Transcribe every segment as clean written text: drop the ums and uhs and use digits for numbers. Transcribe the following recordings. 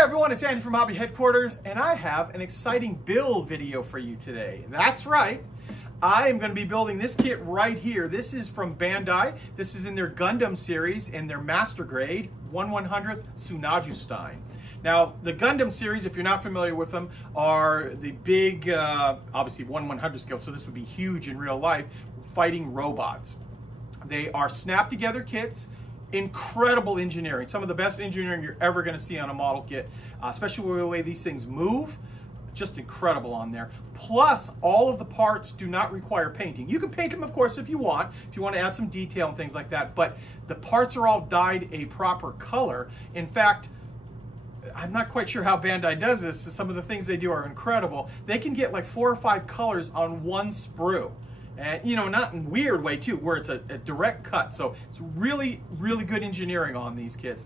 Hi everyone, it's Andy from Hobby Headquarters, and I have an exciting build video for you today. That's right, I am going to be building this kit right here. This is from Bandai. This is in their Gundam series in their Master Grade 1/100th Sinanju Stein. Now, the Gundam series, if you're not familiar with them, are the big, obviously 1/100 scale, so this would be huge in real life, fighting robots. They are snap together kits. Incredible engineering, some of the best engineering you're ever going to see on a model kit, especially with the way these things move. Just incredible on there. Plus, all of the parts do not require painting. You can paint them, of course, if you want to add some detail and things like that, but the parts are all dyed a proper color. In fact, I'm not quite sure how Bandai does this. Some of the things they do are incredible. They can get like 4 or 5 colors on one sprue. And, you know, not in a weird way too, where it's a direct cut. So it's really, really good engineering on these kits.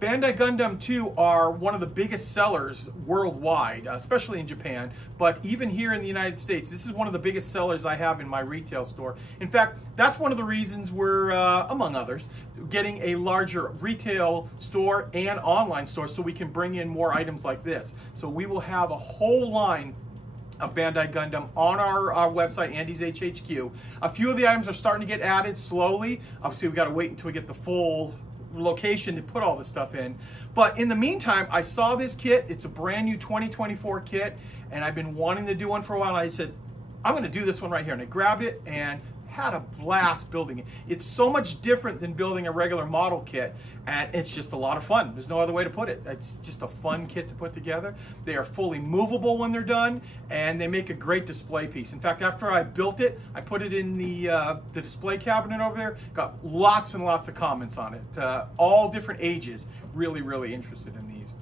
Bandai Gundam 2 are one of the biggest sellers worldwide, especially in Japan, but even here in the United States, this is one of the biggest sellers I have in my retail store. In fact, that's one of the reasons we're, among others, getting a larger retail store and online store so we can bring in more items like this. So we will have a whole line of Bandai Gundam on our website, Andy's HHQ. A few of the items are starting to get added slowly. Obviously, we got to wait until we get the full location to put all this stuff in. But in the meantime, I saw this kit. It's a brand new 2024 kit, and I've been wanting to do one for a while. I said, I'm going to do this one right here. And I grabbed it and had a blast building it. It's so much different than building a regular model kit, and it's just a lot of fun. There's no other way to put it. It's just a fun kit to put together. They are fully movable when they're done, and they make a great display piece. In fact, after I built it, I put it in the display cabinet over there. Got lots and lots of comments on it. All different ages. Really, really interested in these.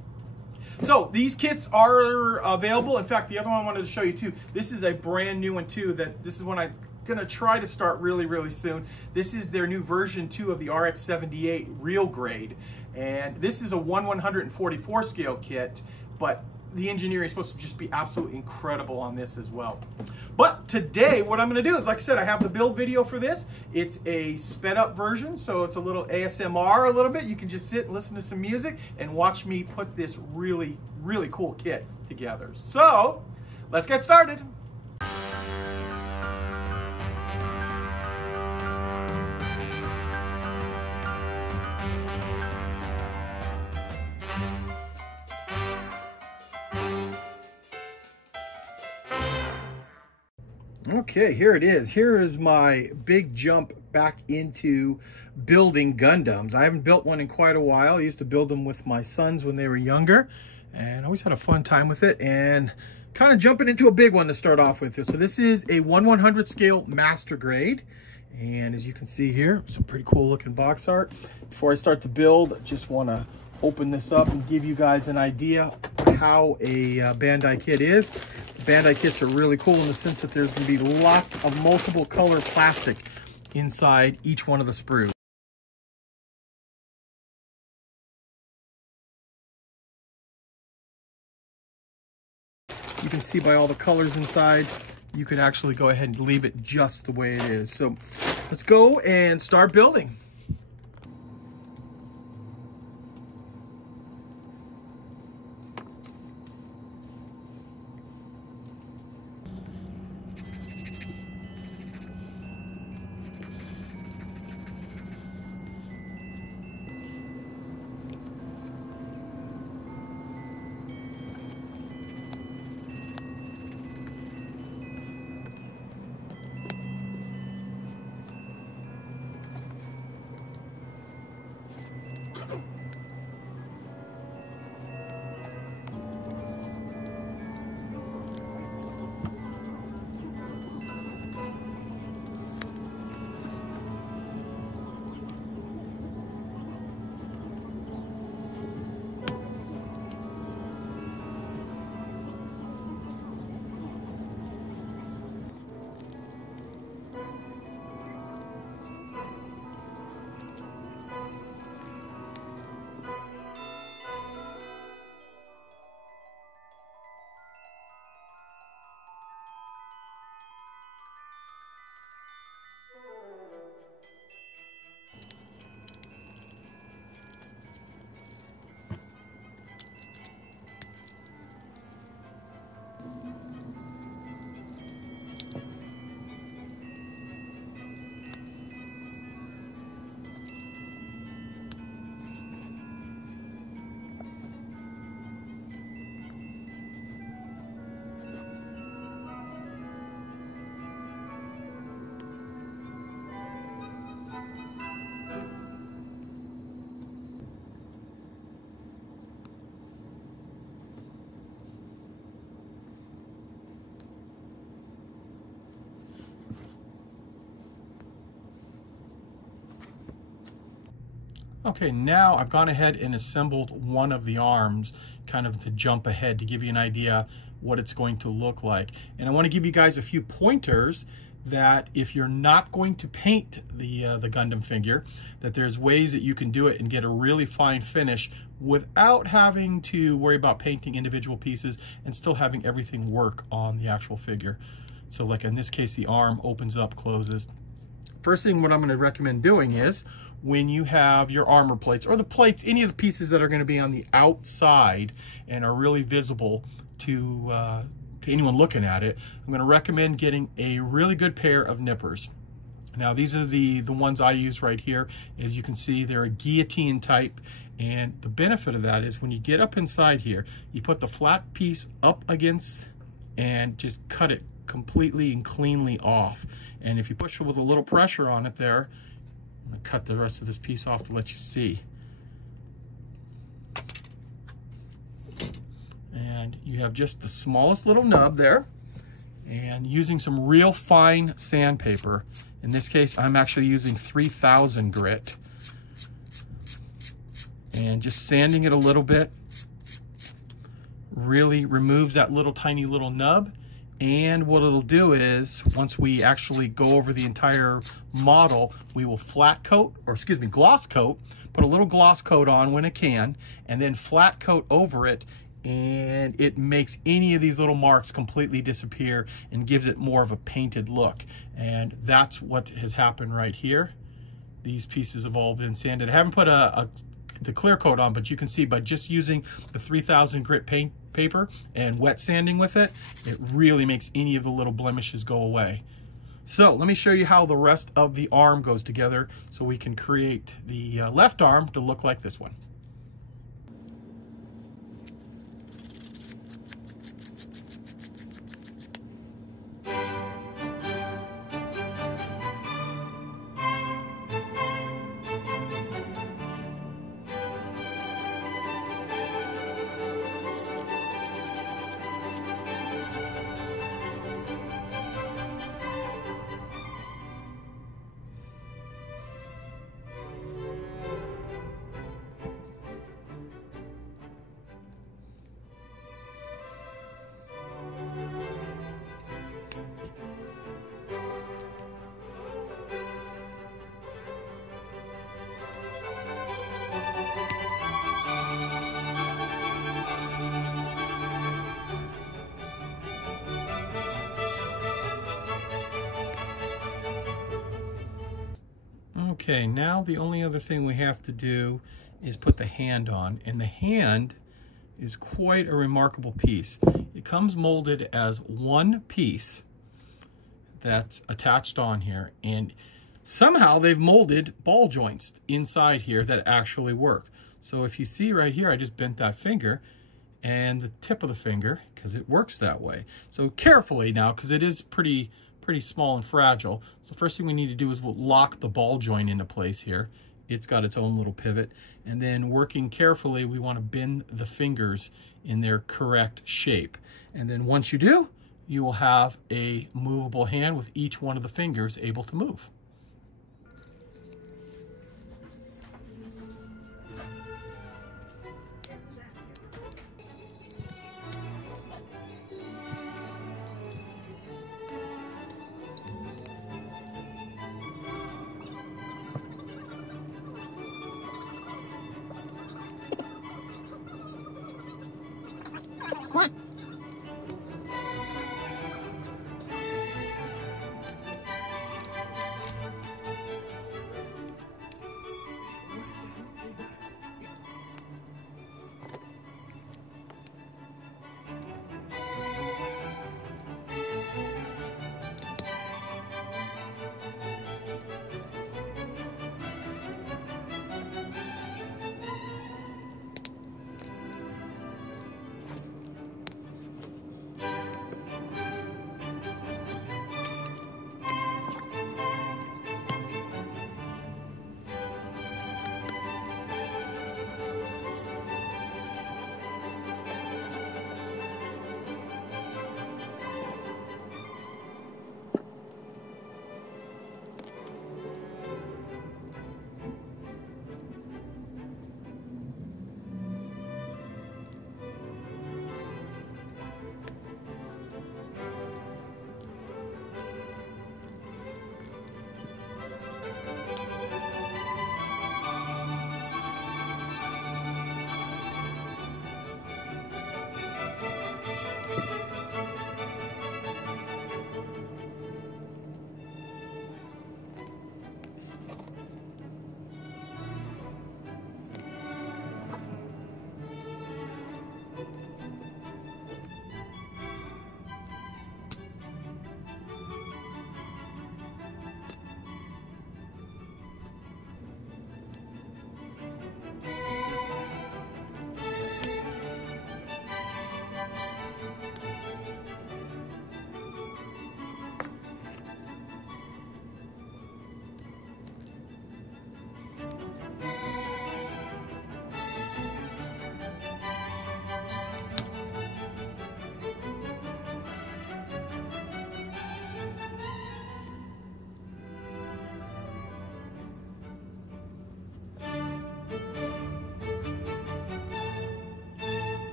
So these kits are available. In fact, the other one I wanted to show you too. This is a brand new one too. This is one I'm gonna try to start really, really soon. This is their new version 2 of the RX-78 real grade, and this is a 1/144 scale kit, but the engineering is supposed to just be absolutely incredible on this as well. But today, what I'm gonna do is, like I said, I have the build video for this. It's a sped up version, so it's a little ASMR a little bit. You can just sit and listen to some music and watch me put this really, really cool kit together. So, let's get started. Okay, here it is. Here is my big jump back into building Gundams. I haven't built one in quite a while. I used to build them with my sons when they were younger, and I always had a fun time with it, and kind of jumping into a big one to start off with. So this is a 1/100 scale Master Grade, and as you can see here, some pretty cool looking box art. Before I start to build, I just want to open this up and give you guys an idea how a Bandai kit is. Bandai kits are really cool in the sense that there's going to be lots of multiple color plastic inside each one of the sprues. You can see by all the colors inside, you can actually go ahead and leave it just the way it is. So let's go and start building. Okay, now I've gone ahead and assembled one of the arms, kind of to jump ahead to give you an idea what it's going to look like. And I want to give you guys a few pointers that if you're not going to paint the Gundam figure, that there's ways that you can do it and get a really fine finish without having to worry about painting individual pieces and still having everything work on the actual figure. So like in this case, the arm opens up, closes. First thing what I'm going to recommend doing is when you have your armor plates or the plates, any of the pieces that are going to be on the outside and are really visible to anyone looking at it, I'm going to recommend getting a really good pair of nippers. Now these are the ones I use right here. As you can see, they're a guillotine type, and the benefit of that is when you get up inside here, you put the flat piece up against and just cut it completely and cleanly off. And if you push it with a little pressure on it there, I'm going to cut the rest of this piece off to let you see. And you have just the smallest little nub there, and using some real fine sandpaper. In this case, I'm actually using 3000 grit, and just sanding it a little bit really removes that little tiny little nub. And what it'll do is, once we actually go over the entire model, we will flat coat, or excuse me, gloss coat, put a little gloss coat on when it can, and then flat coat over it, and it makes any of these little marks completely disappear and gives it more of a painted look. And that's what has happened right here. These pieces have all been sanded. I haven't put the clear coat on, but you can see by just using the 3000 grit paint paper and wet sanding with it, it really makes any of the little blemishes go away. So let me show you how the rest of the arm goes together so we can create the left arm to look like this one. Okay, now the only other thing we have to do is put the hand on, and the hand is quite a remarkable piece. It comes molded as one piece that's attached on here, and somehow they've molded ball joints inside here that actually work. So if you see right here, I just bent that finger and the tip of the finger because it works that way. So carefully now, because it is pretty small and fragile. So first thing we need to do is we'll lock the ball joint into place here. It's got its own little pivot. And then working carefully, we want to bend the fingers in their correct shape. And then once you do, you will have a movable hand with each one of the fingers able to move.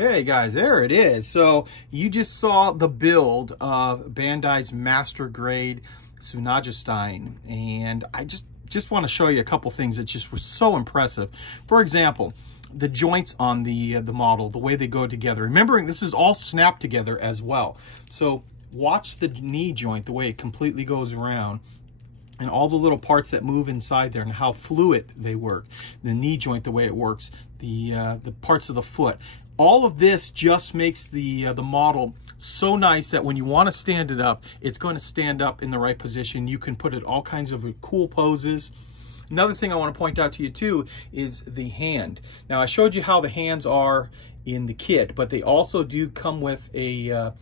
Okay, guys, there it is. So you just saw the build of Bandai's master grade Sinanju Stein, and I just want to show you a couple things that just were so impressive. For example, the joints on the model, the way they go together. Remembering this is all snapped together as well. So watch the knee joint, the way it completely goes around, and all the little parts that move inside there and how fluid they work. The knee joint, the way it works, the parts of the foot. All of this just makes the model so nice that when you want to stand it up, it's going to stand up in the right position. You can put it all kinds of cool poses. Another thing I want to point out to you too is the hand. Now I showed you how the hands are in the kit, but they also do come with a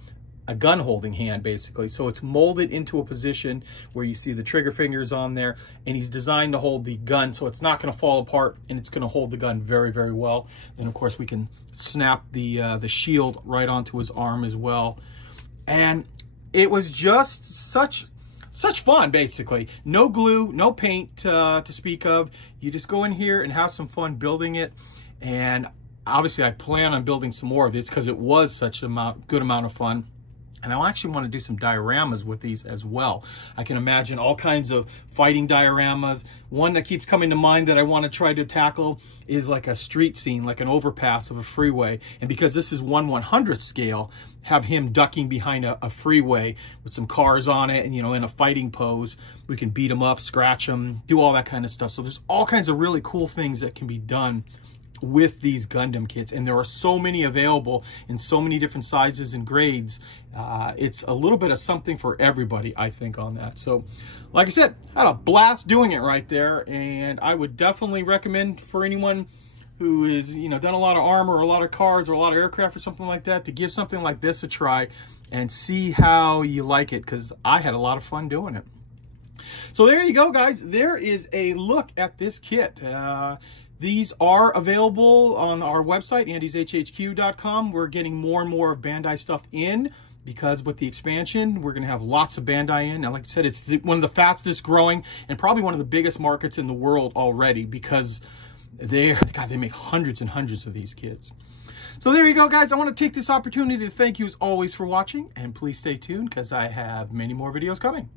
gun holding hand, basically. So it's molded into a position where you see the trigger fingers on there, and he's designed to hold the gun so it's not going to fall apart, and it's going to hold the gun very, very well. And of course we can snap the shield right onto his arm as well. And it was just such fun, basically. No glue, no paint to speak of. You just go in here and have some fun building it. And obviously I plan on building some more of this because it was such a good amount of fun. And I actually want to do some dioramas with these as well. I can imagine all kinds of fighting dioramas. One that keeps coming to mind that I want to try to tackle is like a street scene, like an overpass of a freeway. And because this is 1/100th scale, have him ducking behind a freeway with some cars on it and, you know, in a fighting pose. We can beat him up, scratch him, do all that kind of stuff. So there's all kinds of really cool things that can be done with these Gundam kits, and there are so many available in so many different sizes and grades. It's a little bit of something for everybody, I think, on that. So like I said, I had a blast doing it right there, and I would definitely recommend for anyone who is, you know, done a lot of armor or a lot of cars or a lot of aircraft or something like that, to give something like this a try and see how you like it, because I had a lot of fun doing it. So there you go, guys. There is a look at this kit. These are available on our website, andyshhq.com. We're getting more and more of Bandai stuff in, because with the expansion, we're going to have lots of Bandai in. Now, like I said, it's one of the fastest growing and probably one of the biggest markets in the world already, because they make hundreds and hundreds of these kits. So there you go, guys. I want to take this opportunity to thank you as always for watching, and please stay tuned because I have many more videos coming.